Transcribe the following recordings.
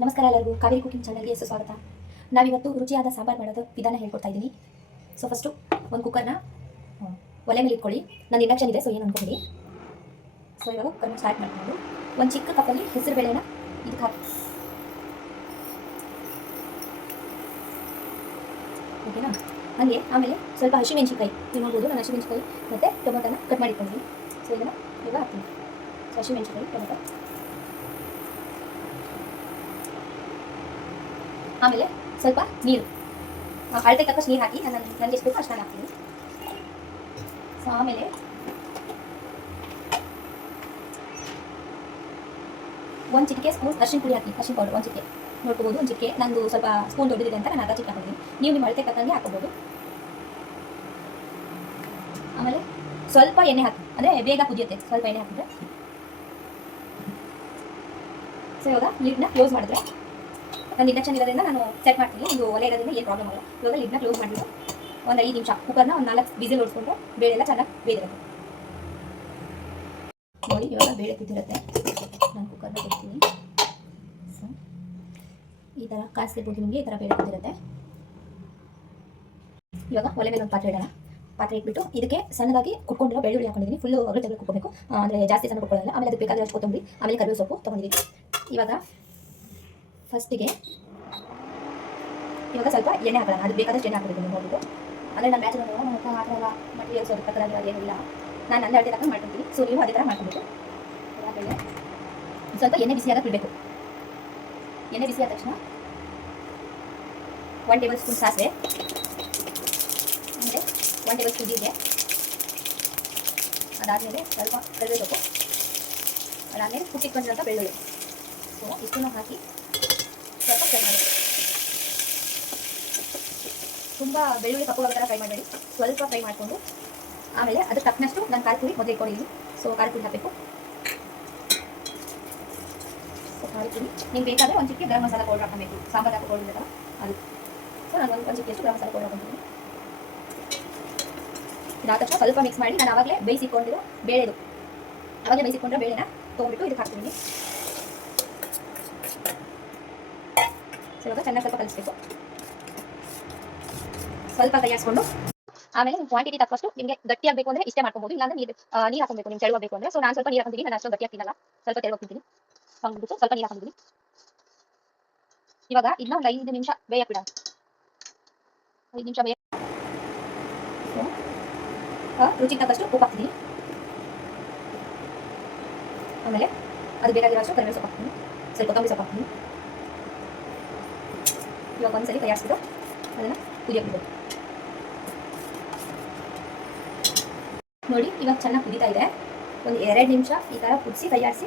ನಮಸ್ಕಾರ ಎಲ್ಲರಿಗೂ, ಕಾವೇರಿ ಕುಕಿಂಗ್ ಚಾನಲ್ಗೆ ಸ್ವಾಗತ. ನಾವಿವತ್ತು ರುಚಿಯಾದ ಸಾಂಬಾರು ಮಾಡೋದು ವಿಧಾನ ಹೇಳ್ಕೊಡ್ತಾ ಇದ್ದೀನಿ. ಸೊ ಫಸ್ಟು ಒಂದು ಕುಕ್ಕರ್ನ ಒಲೆ ಮೇಲೆ ಇಟ್ಕೊಳ್ಳಿ. ನನ್ನ ಇಂಡಕ್ಷನ್ ಇದೆ, ಸೊ ಏನು ಅನ್ಕೊಳ್ಳಿ. ಸೊ ಇವಾಗ ಕುಕ್ಕರ್ನ ಸ್ಟಾರ್ಟ್ ಮಾಡ್ಕೊಂಡು ಒಂದು ಚಿಕ್ಕ ಕಪ್ಪಲ್ಲಿ ಹೆಸರು ಬೇಳೆನ ಇದಕ್ಕೆ ಹಾಕಿ, ಓಕೆನಾ. ಹಾಗೆ ಆಮೇಲೆ ಸ್ವಲ್ಪ ಹಸಿಮೆಣಸಿನ್ಕಾಯಿ, ನೀವು ನೋಡ್ಬೋದು ನಾನು ಹಸಿಮೆಣಸಿನ್ಕಾಯಿ ಮತ್ತು ಟೊಮೊಟೊನ ಕಟ್ ಮಾಡಿಟ್ಕೊಂಡಿದ್ದೀನಿ. ಸೊ ಇದನ್ನು ಇವಾಗ ಹಾಕ್ತೀನಿ. ಸೊ ಹಸಿಮೆಣಸಿನ್ಕಾಯಿ, ಟೊಮೊಟೊ, ಆಮೇಲೆ ಸ್ವಲ್ಪ ನೀರು, ಅಳತೆ ತಕ್ಕಷ್ಟು ನೀರು ಹಾಕಿ ನನಗೆ ಎಷ್ಟು ಬೇಕೋ ಅಷ್ಟು ನಾನು ಹಾಕ್ತೀನಿ. ಸೊ ಆಮೇಲೆ ಒಂದು ಚಿಟಿಕೆ ಸ್ಪೂನ್ ಅರಿಶಿನ ಪುಡಿ ಹಾಕಿ, ಅರಿಶಿನ ಪೌಡರ್ ಒಂದು ಚಿಟಿಕೆ ನೋಡ್ಕೋಬೋದು. ಒಂದು ಚಿಟಿಕೆ ನಂದು ಸ್ವಲ್ಪ ಸ್ಪೂನ್ ದೊಡ್ಡದಿದೆ ಅಂತ ನಾನು ಅರ್ಧ ಚಿಟಿಕೆ ಹಾಕಿದ್ದೀನಿ. ನೀವು ನಿಮ್ಮ ಅಳತೆ ತಕ್ಕಂಗೆ ಹಾಕೋಬೋದು. ಆಮೇಲೆ ಸ್ವಲ್ಪ ಎಣ್ಣೆ ಹಾಕಿ, ಅಂದರೆ ಬೇಗ ಕುದಿಯುತ್ತೆ, ಸ್ವಲ್ಪ ಎಣ್ಣೆ ಹಾಕಿದ್ರೆ. ಸೊ ಇವಾಗ ಲಿಡ್ನ ಕ್ಲೋಸ್ ಮಾಡಿದ್ರೆ, ನಾನು ಇಂಡಕ್ಷನ್ ಇರೋದ್ರಿಂದ ನಾನು ಸೆಟ್ ಮಾಡ್ತೀನಿ, ಇದು ಒಲೆ ಇರೋದ್ರಿಂದ ಏನು ಪ್ರಾಬ್ಲಮ್ ಆಗಲ್ಲ. ಇವಾಗ ಲಿಡ್ನ ಕ್ಲೋಸ್ ಮಾಡಿಬಿಟ್ಟು ಒಂದು 5 ನಿಮಿಷ ಕುಕ್ಕರ್ನ ಒಂದು 4 ವಿಸಿಲ್ ಹೊಡ್ಸ್ಕೊಂಡ್ರೆ ಬೇಳೆ ಎಲ್ಲ ಚೆನ್ನಾಗಿ ಬೇಯಿರುತ್ತೆ. ನೋಡಿ ಇವಾಗ ಬೇಳೆ ಕುದ್ದಿರುತ್ತೆ, ನಾನು ಕುಕ್ಕರ್ನ ತೆಗಿತೀನಿ. ಸೊ ಈ ಥರ ಕಾಯಿಸ್ತಿರ್ಬೋದು, ನಿಮಗೆ ಈ ಥರ ಬೇಳೆ ಕುದ್ದಿರುತ್ತೆ. ಇವಾಗ ಒಲೆ ಮೇಲೆ ಒಂದು ಪಾತ್ರೆ ಇಡೋಣ. ಪಾತ್ರೆ ಇಟ್ಬಿಟ್ಟು ಇದಕ್ಕೆ ಸಣ್ಣದಾಗಿ ಕುಟ್ಕೊಂಡಿರೋ ಬೆಳ್ಳುಳ್ಳಿ ಹಾಕೊಂಡಿದ್ದೀನಿ. ಫುಲ್ಲು ಅಗಲ ಕುಟ್ಕೋಬೇಕು, ಅಂದರೆ ಜಾಸ್ತಿ ಸಣ್ಣ ಕುಟ್ಕೊಳ್ಳೋಲ್ಲ. ಆಮೇಲೆ ಅದಕ್ಕೆ ಬೇಕಾದರೆ ಅಷ್ಟು ಕೊತ್ತಂಬರಿ, ಆಮೇಲೆ ಕರಿಬೇವು ಸೊಪ್ಪು ತೊಗೊಂಡಿದ್ದೀನಿ. ಇವಾಗ ಫಸ್ಟಿಗೆ ಇವಾಗ ಸ್ವಲ್ಪ ಎಣ್ಣೆ ಹಾಕೋಣ. ಅದು ಬೇಕಾದಷ್ಟು ಎಣ್ಣೆ ಹಾಕೋದು ನೋಡಿಬಿಟ್ಟು. ಅಂದರೆ ನಾನು ಬ್ಯಾಚ್ ನಮ್ಮ ಆ ಥರ ಮಟೀರಿಯಲ್ಸ್ ಅದು ತಕ್ಕದಾಗಿ ಅದೇನಿಲ್ಲ, ನಾನು ನನ್ನ ಅಳತೆ ತಗೊಂಡು ಮಾಡ್ಕೊತೀನಿ. ಸೊ ನೀವು ಅದೇ ಥರ ಮಾಡ್ಕೊಬೇಕು. ಆಮೇಲೆ ಸ್ವಲ್ಪ ಎಣ್ಣೆ ಬಿಸಿಯಾಗಿ ಬಿಡಬೇಕು. ಎಣ್ಣೆ ಬಿಸಿ ಆದ ತಕ್ಷಣ 1 ಟೇಬಲ್ ಸ್ಪೂನ್ ಸಾಸಿವೆ, ಅಂದರೆ 1 ಟೇಬಲ್ ಸ್ಪೂನ್ ಜೀರಿಗೆ, ಅದಾದಮೇಲೆ ಸ್ವಲ್ಪ ಕರಿಬೇವು ಸೊಪ್ಪು, ಅದಾದಮೇಲೆ ಕುಟ್ಟಿಟ್ಕೊಂಡಿರೋಂಥ ಬೆಳ್ಳುಳ್ಳಿ. ಸೊ ಇಷ್ಟನ್ನು ಹಾಕಿ ಸ್ವಲ್ಪ ಫ್ರೈ ಮಾಡಬೇಕು. ತುಂಬ ಬೆಳ್ಳುಳ್ಳಿ ಕಪ್ಪು ಥರ ಫ್ರೈ ಮಾಡಬೇಡಿ, ಸ್ವಲ್ಪ ಫ್ರೈ ಮಾಡಿಕೊಂಡು ಆಮೇಲೆ ಅದಕ್ಕೆ ತಕ್ಕನಷ್ಟು ನಾನು ಖಾರ ಪುಡಿ ಮೊದಲು ಇಟ್ಕೊಂಡಿದ್ದೀನಿ. ಸೊ ಖಾರ ಪುಡಿ ಹಾಕಬೇಕು. ಸೊ ಖಾರ ಪುಡಿ ನಿಮ್ಗೆ ಬೇಕಾದರೆ ಒಂದು ಚಿಕ್ಕ ಗರಂ ಮಸಾಲ ಪೌಡರ್ ಹಾಕಬೇಕು, ಸಾಂಬಾರು ಹಾಕೋ ಪೌಡರ್ ಇರುತ್ತಲ್ಲ ಅದು. ಸೊ ನಾನು ಒಂದು ಚಿಕ್ಕೆಷ್ಟು ಗರಂ ಮಸಾಲ ಪೌಡರ್ ಹಾಕೊತೀನಿ. ಇದಾದ ತಕ್ಷಣ ಸ್ವಲ್ಪ ಮಿಕ್ಸ್ ಮಾಡಿ, ನಾನು ಆವಾಗಲೇ ಬೇಯಿಸಿಕೊಂಡಿರೋ ಬೇಳೆದು, ಆವಾಗಲೇ ಬೇಯಿಸಿಕೊಂಡಿರೋ ಬೇಳೆನ ತೊಗೊಂಡ್ಬಿಟ್ಟು ಇದಕ್ಕೆ ಹಾಕ್ತೀನಿ. ಇವಾಗ ಚೆನ್ನಾಗಿ ಸ್ವಲ್ಪ ಕಲಿಸ್ಬೇಕು. ಸ್ವಲ್ಪ ಕೈ ಹಾಕ್ಕೊಂಡು ಆಮೇಲೆ ನಿಮ್ಮ ಕ್ವಾಂಟಿಟಿ ತಕ್ಕಷ್ಟು ನಿಮಗೆ ಗಟ್ಟಿಯಾಗಬೇಕು ಅಂದರೆ ಇಷ್ಟೇ ಮಾಡ್ಕೊಬೋದು. ಇಲ್ಲಾಂದ್ರೆ ನೀರು ಹಾಕಬೇಕು, ನಿಮ್ಗೆ ತೆಳುವಾಗಬೇಕು ಅಂದರೆ. ಸೊ ನಾನು ಸ್ವಲ್ಪ ನೀರು ಹಾಕಿದ್ದೀನಿ, ನಾನು ಅಷ್ಟು ಗಟ್ಟಿ ಹಾಕಿಲ್ಲ, ಸ್ವಲ್ಪ ತೆಳುವಾಗ್ತಿದ್ದೀನಿ. ಹಾಕ್ಬಿಟ್ಟು ಸ್ವಲ್ಪ ನೀರು ಹಾಕಿದ್ದೀನಿ. ಇವಾಗ ಇದನ್ನ ಒಂದು 5 ನಿಮಿಷ ಬೇಯಕ್ಕೆ ಬಿಡೋಣ. 5 ನಿಮಿಷ ಬೇಯ, ರುಚಿಗೆ ತಕ್ಕಷ್ಟು ಉಪ್ಪು ಹಾಕ್ತೀನಿ. ಆಮೇಲೆ ಅದು ಬೇಕಾಗಿರೋಷ್ಟು ಕರಿಬೇವು ಸೊಪ್ಪು ಹಾಕ್ತೀನಿ, ಸ್ವಲ್ಪ ಕೊತ್ತಂಬರಿ ಸೊಪ್ಪು ಹಾಕ್ತೀನಿ. ಇವಾಗ ಒಂದ್ಸರಿ ಕೈ ಹಾಕ್ಬಿಟ್ಟು ಅದನ್ನು ಕುದಿಯಕ್ಕೆ ಬಿಡೋದು. ನೋಡಿ ಇವಾಗ ಚೆನ್ನಾಗಿ ಕುದೀತಾ ಇದೆ. ಒಂದು 2 ನಿಮಿಷ ಈ ಥರ ಕುದಿಸಿ ಕೈ ಆಡಿಸಿ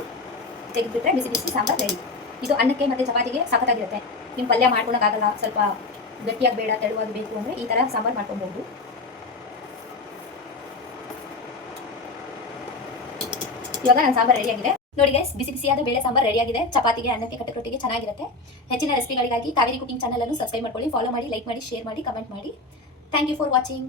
ತೆಗೆದುಬಿಟ್ರೆ ಬಿಸಿ ಬಿಸಿ ಸಾಂಬಾರು ರೆಡಿ. ಇದು ಅನ್ನಕ್ಕೆ ಮತ್ತು ಚಪಾತಿಗೆ ಸಖತ್ತಾಗಿರುತ್ತೆ. ನಿಮ್ಮ ಪಲ್ಯ ಮಾಡ್ಕೊಳಕ್ಕಾಗಲ್ಲ, ಸ್ವಲ್ಪ ಗಟ್ಟಿಯಾಗಿ ಬೇಡ ತೆಳುವಾಗಿ ಬೇಕು ಅಂದರೆ ಈ ಥರ ಸಾಂಬಾರು ಮಾಡ್ಕೊಬೋದು. ಇವಾಗ ನನ್ನ ಸಾಂಬಾರು ರೆಡಿಯಾಗಿದೆ. ನೋಡಿ ಗೈಸ್, ಬಿಸಿ ಬಿಸಿಯಾದ ಬೇಳೆ ಸಾಂಬಾರು ರೆಡಿಯಾಗಿದೆ. ಚಪಾತಿಗೆ, ಅನ್ನಕ್ಕೆ, ಕಟ್ಟೆ ಚೆನ್ನಾಗಿರುತ್ತೆ. ಹೆಚ್ಚಿನ ರೆಸಿಪಿಗಳಿಗಾಗಿ ಕಾವೇರಿ ಕುಕಿಂಗ್ ಚಾನಲ್ ಅನ್ನು ಸಬ್ಸ್ಕ್ರೈಬ್ ಮಾಡ್ಕೊಳ್ಳಿ, ಫಾಲೋ ಮಾಡಿ, ಲೈಕ್ ಮಾಡಿ, ಶೇರ್ ಮಾಡಿ, ಕಮೆಂಟ್ ಮಾಡಿ. Thank you for watching.